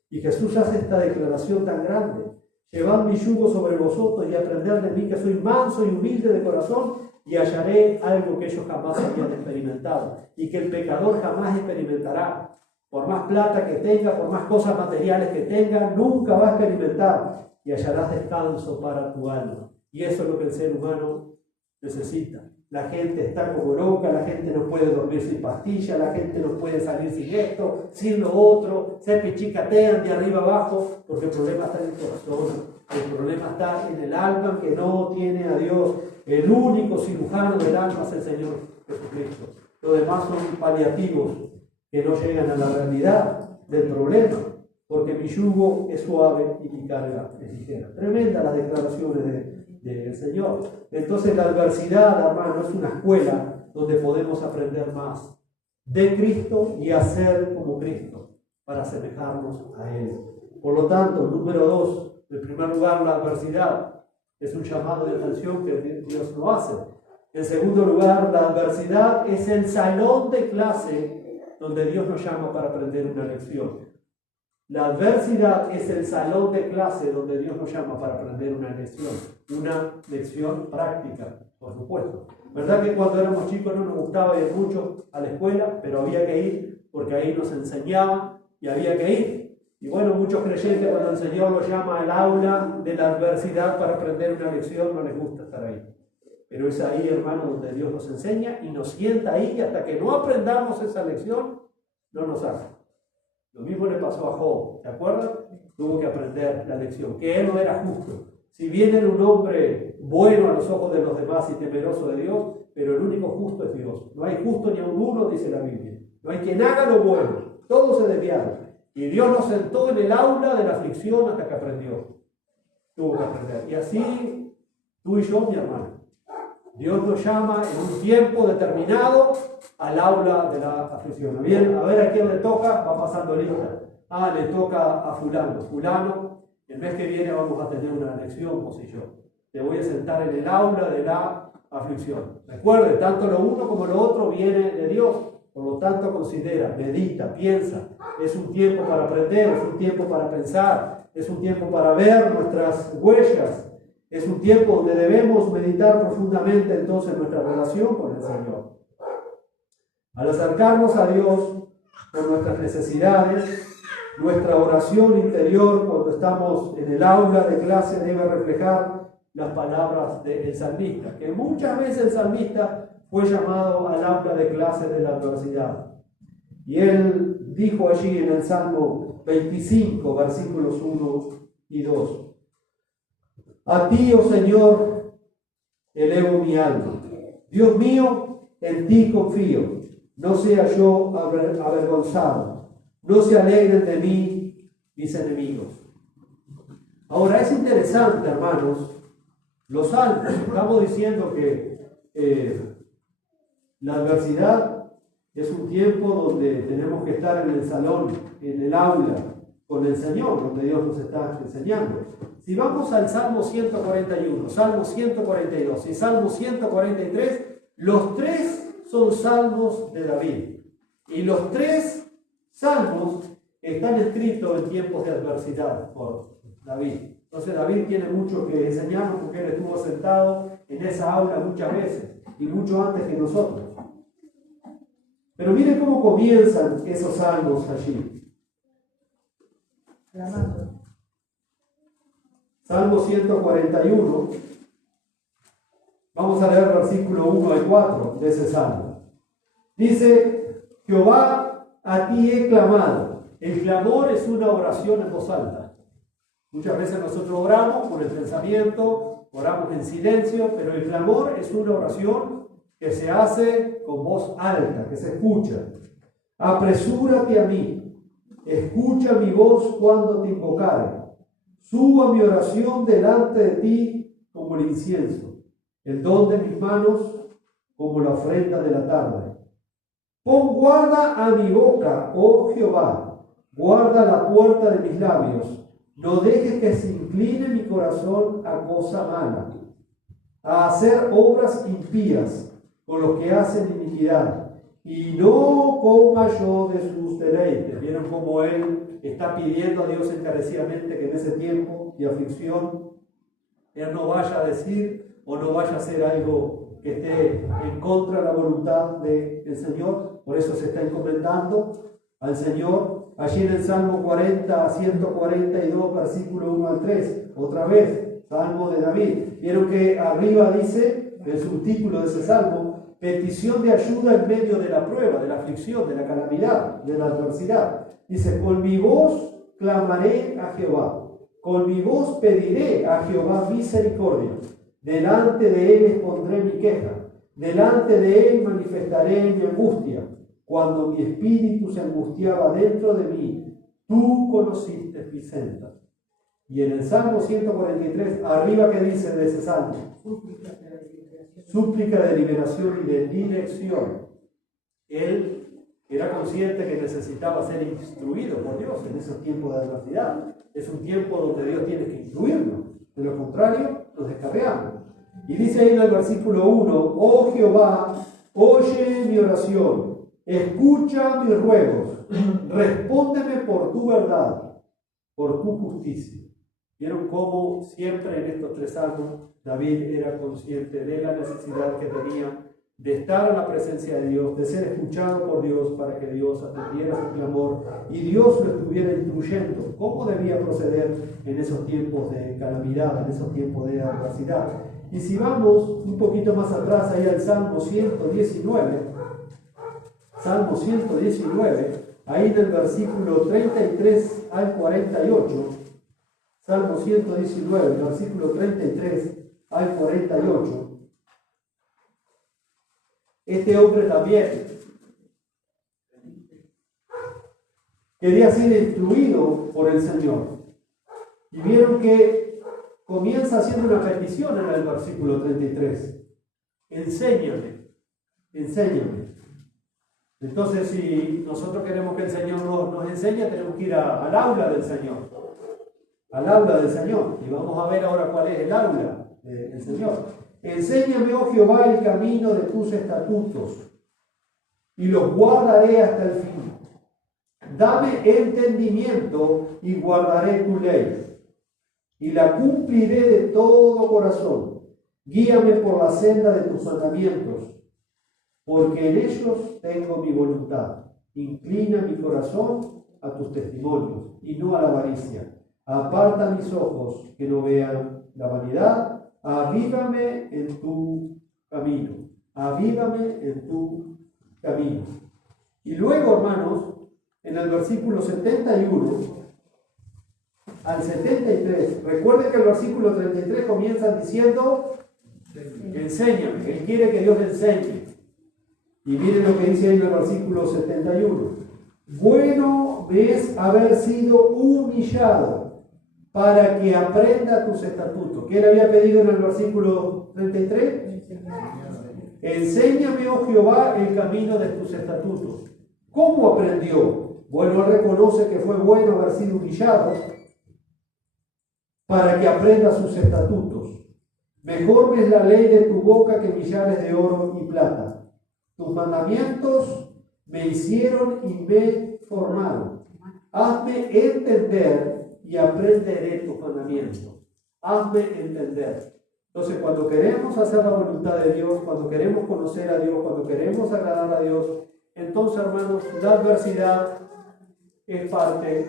Y Jesús hace esta declaración tan grande: llevad mi yugo sobre vosotros y aprended de mí, que soy manso y humilde de corazón, y hallaré algo que ellos jamás habían experimentado y que el pecador jamás experimentará. Por más plata que tenga, por más cosas materiales que tenga, nunca va a experimentar, y hallarás descanso para tu alma. Y eso es lo que el ser humano necesita. La gente está como loca, la gente no puede dormir sin pastillas, la gente no puede salir sin esto, sin lo otro, se pichicatean de arriba abajo, porque el problema está en el corazón, el problema está en el alma que no tiene a Dios. El único cirujano del alma es el Señor Jesucristo. Lo demás son paliativos que no llegan a la realidad del problema, porque mi yugo es suave y mi carga es ligera. Tremenda las declaraciones del Señor. Entonces la adversidad, hermano, es una escuela donde podemos aprender más de Cristo y hacer como Cristo para asemejarnos a Él. Por lo tanto, número 2, en primer lugar, la adversidad es un llamado de atención que Dios nos hace. En segundo lugar, la adversidad es el salón de clase donde Dios nos llama para aprender una lección. La adversidad es el salón de clase donde Dios nos llama para aprender una lección práctica, por supuesto. ¿Verdad que cuando éramos chicos no nos gustaba ir mucho a la escuela, pero había que ir porque ahí nos enseñaban y había que ir? Y bueno, muchos creyentes, cuando el Señor los llama al aula de la adversidad para aprender una lección, no les gusta estar ahí. Pero es ahí, hermano, donde Dios nos enseña y nos sienta ahí, y hasta que no aprendamos esa lección, no nos hace. Lo mismo le pasó a Job, ¿se acuerdan? Tuvo que aprender la lección, que él no era justo. Si bien era un hombre bueno a los ojos de los demás y temeroso de Dios, pero el único justo es Dios. No hay justo ni aun uno, dice la Biblia. No hay quien haga lo bueno, todos se desviaron. Y Dios nos sentó en el aula de la aflicción hasta que aprendió. Tuvo que aprender. Y así, tú y yo, mi hermano, Dios nos llama en un tiempo determinado al aula de la aflicción. Bien, a ver a quién le toca, va pasando lista. Le toca a fulano. Fulano, el mes que viene vamos a tener una lección, vos y yo. Te voy a sentar en el aula de la aflicción. Recuerde, tanto lo uno como lo otro viene de Dios. Por lo tanto, considera, medita, piensa. Es un tiempo para aprender, es un tiempo para pensar, es un tiempo para ver nuestras huellas. Es un tiempo donde debemos meditar profundamente entonces nuestra relación con el Señor. Al acercarnos a Dios por nuestras necesidades, nuestra oración interior cuando estamos en el aula de clase debe reflejar las palabras del salmista, que muchas veces el salmista fue llamado al aula de clase de la adversidad. Y él dijo allí en el Salmo 25, versículos 1 y 2. A ti, oh Señor, elevo mi alma. Dios mío, en ti confío. No sea yo avergonzado. No se alegren de mí mis enemigos. Ahora es interesante, hermanos, los salmos. Estamos diciendo que la adversidad es un tiempo donde tenemos que estar en el salón, en el aula, con el Señor, donde Dios nos está enseñando. Si vamos al Salmo 141, Salmo 142 y Salmo 143, los tres son salmos de David. Y los tres salmos están escritos en tiempos de adversidad por David. Entonces David tiene mucho que enseñarnos porque él estuvo sentado en esa aula muchas veces y mucho antes que nosotros. Pero miren cómo comienzan esos salmos allí. Salmo 141. Vamos a leer versículo 1 al 4 de ese salmo. Dice: Jehová, a ti he clamado. El clamor es una oración en voz alta. Muchas veces nosotros oramos por el pensamiento, oramos en silencio, pero el clamor es una oración que se hace con voz alta, que se escucha. Apresúrate a mí, escucha mi voz cuando te invocare. Suba mi oración delante de ti como el incienso, el don de mis manos como la ofrenda de la tarde. Pon guarda a mi boca, oh Jehová, guarda la puerta de mis labios. No dejes que se incline mi corazón a cosa mala, a hacer obras impías con los que hacen iniquidad, y no coma yo de sus deleites. ¿Vieron cómo él está pidiendo a Dios encarecidamente que en ese tiempo de aflicción él no vaya a decir o no vaya a hacer algo que esté en contra de la voluntad del Señor? Por eso se está encomendando al Señor. Allí en el Salmo 142, versículo 1 al 3, otra vez, Salmo de David. Vieron que arriba dice, el subtítulo de ese Salmo, petición de ayuda en medio de la prueba, de la aflicción, de la calamidad, de la adversidad. Dice: con mi voz clamaré a Jehová, con mi voz pediré a Jehová misericordia. Delante de él expondré mi queja, delante de él manifestaré mi angustia. Cuando mi espíritu se angustiaba dentro de mí, tú conociste mis sendas. Y en el Salmo 143, arriba, ¿qué dice de ese Salmo? Súplica de liberación y de dirección. Él era consciente que necesitaba ser instruido por Dios en esos tiempos de adversidad. Es un tiempo donde Dios tiene que instruirnos. De lo contrario, nos descarriamos. Y dice ahí en el versículo 1, oh Jehová, oye mi oración. Escucha mis ruegos, respóndeme por tu verdad, por tu justicia. ¿Vieron cómo siempre en estos tres salmos David era consciente de la necesidad que tenía de estar en la presencia de Dios, de ser escuchado por Dios para que Dios atendiera su clamor y Dios lo estuviera instruyendo cómo debía proceder en esos tiempos de calamidad, en esos tiempos de adversidad? Y si vamos un poquito más atrás, ahí al Salmo 119, Salmo 119, ahí del versículo 33 al 48, Salmo 119, versículo 33 al 48, este hombre también quería ser instruido por el Señor. Y vieron que comienza haciendo una petición en el versículo 33. Enséñame, enséñame. Entonces, si nosotros queremos que el Señor nos enseñe, tenemos que ir al aula del Señor. Al aula del Señor. Y vamos a ver ahora cuál es el aula del Señor. Enséñame, oh Jehová, el camino de tus estatutos, y los guardaré hasta el fin. Dame entendimiento y guardaré tu ley, y la cumpliré de todo corazón. Guíame por la senda de tus mandamientos, porque en ellos tengo mi voluntad. Inclina mi corazón a tus testimonios y no a la avaricia. Aparta mis ojos que no vean la vanidad. Avívame en tu camino. Avívame en tu camino. Y luego, hermanos, en el versículo 71 al 73, recuerden que el versículo 33 comienza diciendo: Enséñame. Él quiere que Dios le enseñe. Y miren lo que dice ahí en el versículo 71. Bueno me es haber sido humillado para que aprenda tus estatutos. ¿Qué le había pedido en el versículo 33? Enséñame, oh Jehová, el camino de tus estatutos. ¿Cómo aprendió? Bueno, él reconoce que fue bueno haber sido humillado para que aprenda sus estatutos. Mejor me es la ley de tu boca que millares de oro y plata. Tus mandamientos me hicieron y me formaron. Hazme entender y aprenderé tus mandamientos. Hazme entender. Entonces, cuando queremos hacer la voluntad de Dios, cuando queremos conocer a Dios, cuando queremos agradar a Dios, entonces, hermanos, la adversidad es parte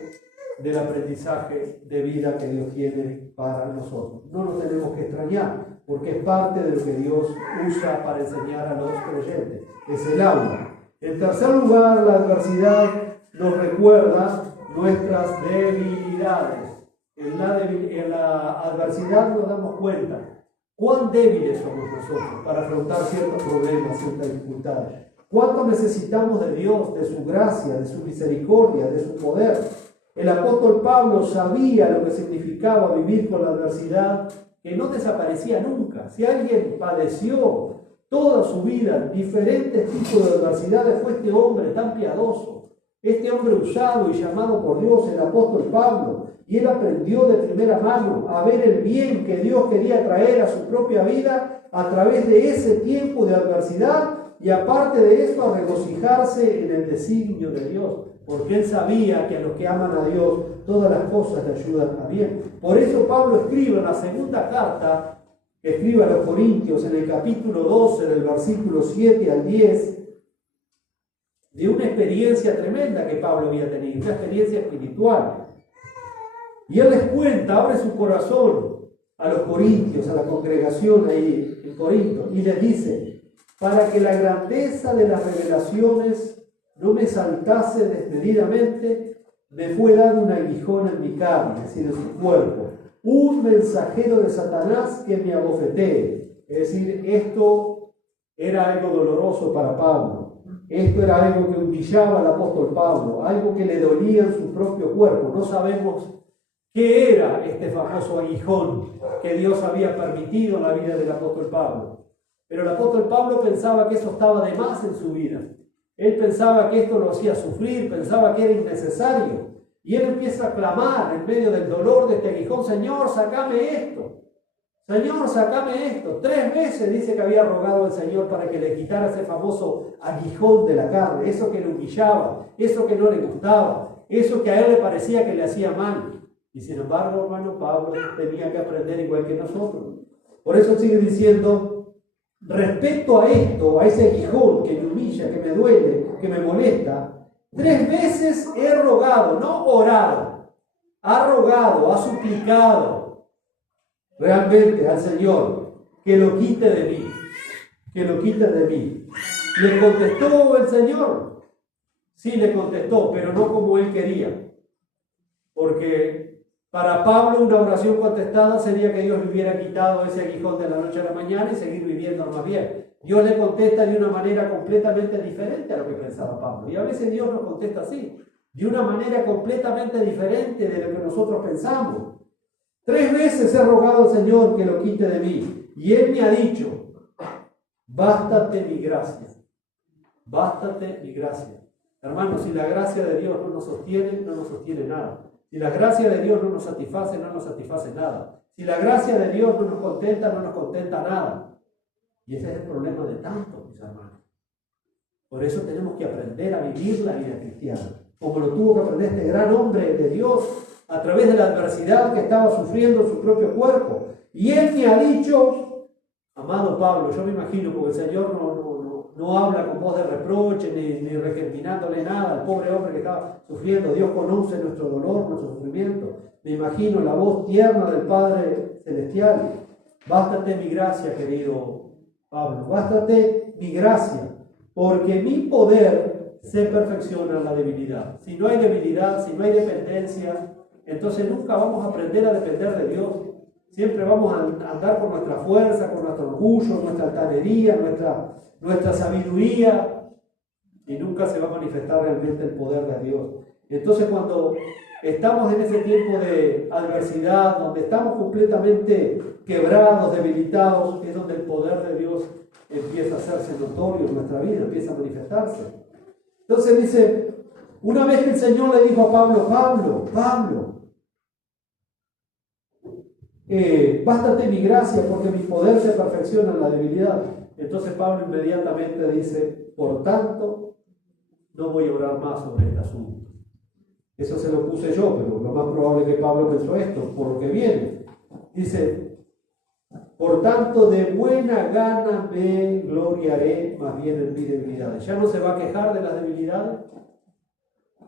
del aprendizaje de vida que Dios tiene para nosotros. No lo tenemos que extrañar, porque es parte de lo que Dios usa para enseñar a los creyentes. Es el aula. En tercer lugar, la adversidad nos recuerda nuestras debilidades. En la adversidad nos damos cuenta cuán débiles somos nosotros para afrontar ciertos problemas, ciertas dificultades. Cuánto necesitamos de Dios, de su gracia, de su misericordia, de su poder. El apóstol Pablo sabía lo que significaba vivir con la adversidad, que no desaparecía nunca. Si alguien padeció toda su vida diferentes tipos de adversidades, fue este hombre tan piadoso, este hombre usado y llamado por Dios, el apóstol Pablo. Y él aprendió de primera mano a ver el bien que Dios quería traer a su propia vida a través de ese tiempo de adversidad, y aparte de esto a regocijarse en el designio de Dios, porque él sabía que a los que aman a Dios todas las cosas le ayudan a bien. Por eso Pablo escribe en la segunda carta que escribe a los Corintios, en el capítulo 12, del versículo 7 al 10, de una experiencia tremenda que Pablo había tenido, una experiencia espiritual. Y él les cuenta, abre su corazón a los corintios, a la congregación ahí en Corinto, y les dice: para que la grandeza de las revelaciones no me saltase desmedidamente, me fue dado un aguijón en mi carne, es decir, en su cuerpo, un mensajero de Satanás que me abofetee. Es decir, esto era algo doloroso para Pablo. Esto era algo que humillaba al apóstol Pablo, algo que le dolía en su propio cuerpo. No sabemos qué era este famoso aguijón que Dios había permitido en la vida del apóstol Pablo. Pero el apóstol Pablo pensaba que eso estaba de más en su vida. Él pensaba que esto lo hacía sufrir, pensaba que era innecesario. Y él empieza a clamar en medio del dolor de este aguijón: Señor, sacame esto. Señor, sacame esto. 3 veces dice que había rogado al Señor para que le quitara ese famoso aguijón de la carne, eso que le humillaba, eso que no le gustaba, eso que a él le parecía que le hacía mal. Y sin embargo, hermano, Pablo tenía que aprender igual que nosotros. Por eso sigue diciendo: respecto a esto, a ese aguijón que me humilla, que me duele, que me molesta, 3 veces he rogado, no orado, ha rogado, ha suplicado realmente al Señor que lo quite de mí, que lo quite de mí. ¿Le contestó el Señor? Sí, le contestó, pero no como él quería, porque para Pablo una oración contestada sería que Dios le hubiera quitado ese aguijón de la noche a la mañana y seguir viviendo más bien. Dios le contesta de una manera completamente diferente a lo que pensaba Pablo. Y a veces Dios nos contesta así, de una manera completamente diferente de lo que nosotros pensamos. 3 veces he rogado al Señor que lo quite de mí. Y Él me ha dicho: bástate mi gracia. Bástate mi gracia. Hermanos, si la gracia de Dios no nos sostiene nada. Si la gracia de Dios no nos satisface nada. Si la gracia de Dios no nos contenta nada. Y ese es el problema de tantos, mis hermanos. Por eso tenemos que aprender a vivir la vida cristiana, como lo tuvo que aprender este gran hombre de Dios a través de la adversidad que estaba sufriendo en su propio cuerpo. Y él me ha dicho, amado Pablo, yo me imagino, porque el Señor no habla con voz de reproche ni recriminándole nada al pobre hombre que estaba sufriendo. Dios conoce nuestro dolor, nuestro sufrimiento. Me imagino la voz tierna del Padre Celestial: bástate mi gracia, querido Pablo, bástate mi gracia, porque mi poder se perfecciona en la debilidad. Si no hay debilidad, si no hay dependencia, entonces nunca vamos a aprender a depender de Dios. Siempre vamos a andar con nuestra fuerza, con nuestro orgullo, nuestra altanería, nuestra sabiduría, y nunca se va a manifestar realmente el poder de Dios. Entonces, cuando estamos en ese tiempo de adversidad, donde estamos completamente quebrados, debilitados, es donde el poder de Dios empieza a hacerse notorio en nuestra vida, empieza a manifestarse. Entonces dice, una vez que el Señor le dijo a Pablo, Pablo, bástate mi gracia porque mi poder se perfecciona en la debilidad. Entonces Pablo inmediatamente dice, por tanto, no voy a orar más sobre este asunto. Eso se lo puse yo, pero lo más probable es que Pablo pensó esto, por lo que viene. Dice, por tanto, de buena gana me gloriaré más bien en mis debilidades. Ya no se va a quejar de las debilidades,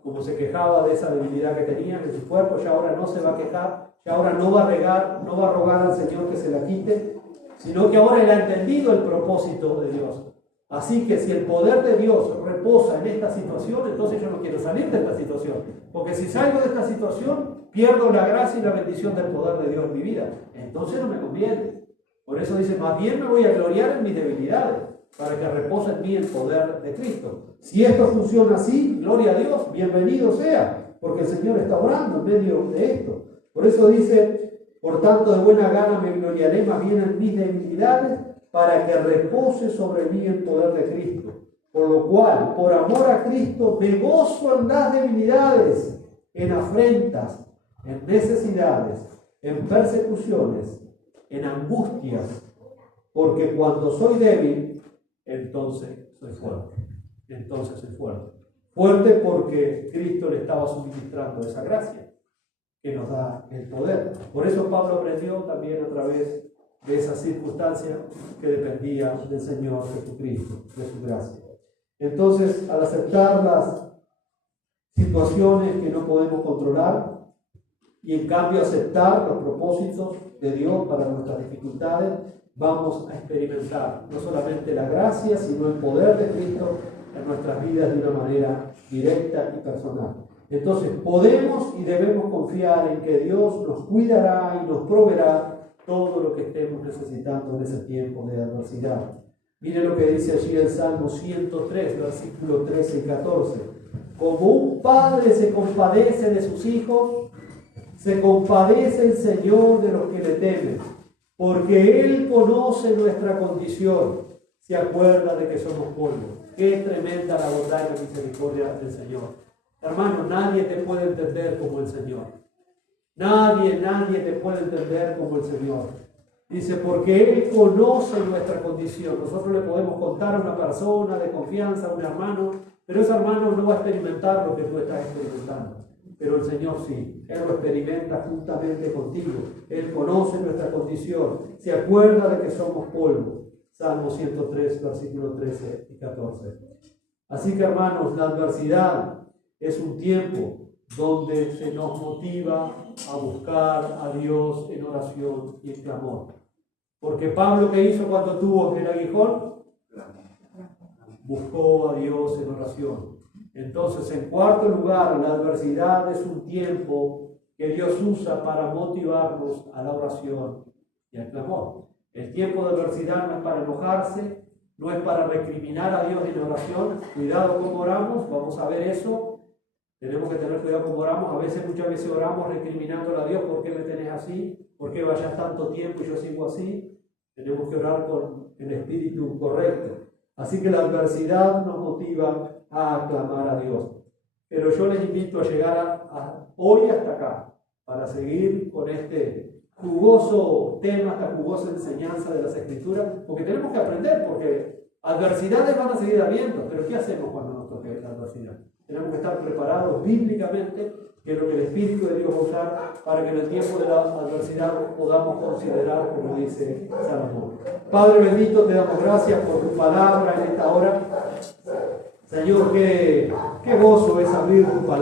como se quejaba de esa debilidad que tenía en su cuerpo, ya ahora no se va a quejar, ya ahora no va a rogar al Señor que se la quite, sino que ahora él ha entendido el propósito de Dios. Así que si el poder de Dios reposa en esta situación, entonces yo no quiero salir de esta situación. Porque si salgo de esta situación, pierdo la gracia y la bendición del poder de Dios en mi vida. Entonces no me conviene. Por eso dice, más bien me voy a gloriar en mis debilidades, para que repose en mí el poder de Cristo. Si esto funciona así, gloria a Dios, bienvenido sea, porque el Señor está orando en medio de esto. Por eso dice, por tanto de buena gana me gloriaré más bien en mis debilidades, para que repose sobre mí el poder de Cristo. Por lo cual, por amor a Cristo, me gozo en las debilidades, en afrentas, en necesidades, en persecuciones, en angustias, porque cuando soy débil, entonces soy fuerte. Entonces soy fuerte. Fuerte porque Cristo le estaba suministrando esa gracia que nos da el poder. Por eso Pablo aprendió también a través de esas circunstancias que dependían del Señor Jesucristo, de su gracia. Entonces, al aceptar las situaciones que no podemos controlar y en cambio aceptar los propósitos de Dios para nuestras dificultades, vamos a experimentar no solamente la gracia, sino el poder de Cristo en nuestras vidas de una manera directa y personal. Entonces, podemos y debemos confiar en que Dios nos cuidará y nos proveerá todo lo que estemos necesitando en ese tiempo de adversidad. Mire lo que dice allí el Salmo 103, versículos 13 y 14. Como un padre se compadece de sus hijos, se compadece el Señor de los que le temen, porque Él conoce nuestra condición, se acuerda de que somos polvo. Qué tremenda la bondad y la misericordia del Señor. Hermano, nadie te puede entender como el Señor. Nadie te puede entender como el Señor. Dice, porque Él conoce nuestra condición. Nosotros le podemos contar a una persona de confianza, a un hermano, pero ese hermano no va a experimentar lo que tú estás experimentando. Pero el Señor sí. Él lo experimenta juntamente contigo. Él conoce nuestra condición. Se acuerda de que somos polvo. Salmo 103, versículos 13 y 14. Así que, hermanos, la adversidad es un tiempo donde se nos motiva a buscar a Dios en oración y en clamor. Porque Pablo, ¿qué hizo cuando tuvo el aguijón? Buscó a Dios en oración. Entonces, en cuarto lugar, la adversidad es un tiempo que Dios usa para motivarnos a la oración y al clamor. El tiempo de adversidad no es para enojarse, no es para recriminar a Dios en oración. Cuidado cómo oramos, vamos a ver eso. Tenemos que tener cuidado cómo oramos. Muchas veces oramos recriminándole a Dios, ¿por qué me tenés así? ¿Por qué vayas tanto tiempo y yo sigo así? Tenemos que orar con el espíritu correcto. Así que la adversidad nos motiva a clamar a Dios. Pero yo les invito a llegar hoy hasta acá, para seguir con este jugoso tema, esta jugosa enseñanza de las Escrituras, porque tenemos que aprender, porque adversidades van a seguir habiendo, pero ¿qué hacemos cuando nos toque la adversidad? Tenemos que estar preparados bíblicamente, que es lo que el Espíritu de Dios va a usar para que en el tiempo de la adversidad podamos considerar, como dice Salomón. Padre bendito, te damos gracias por tu palabra en esta hora. Señor, qué gozo es abrir tu palabra.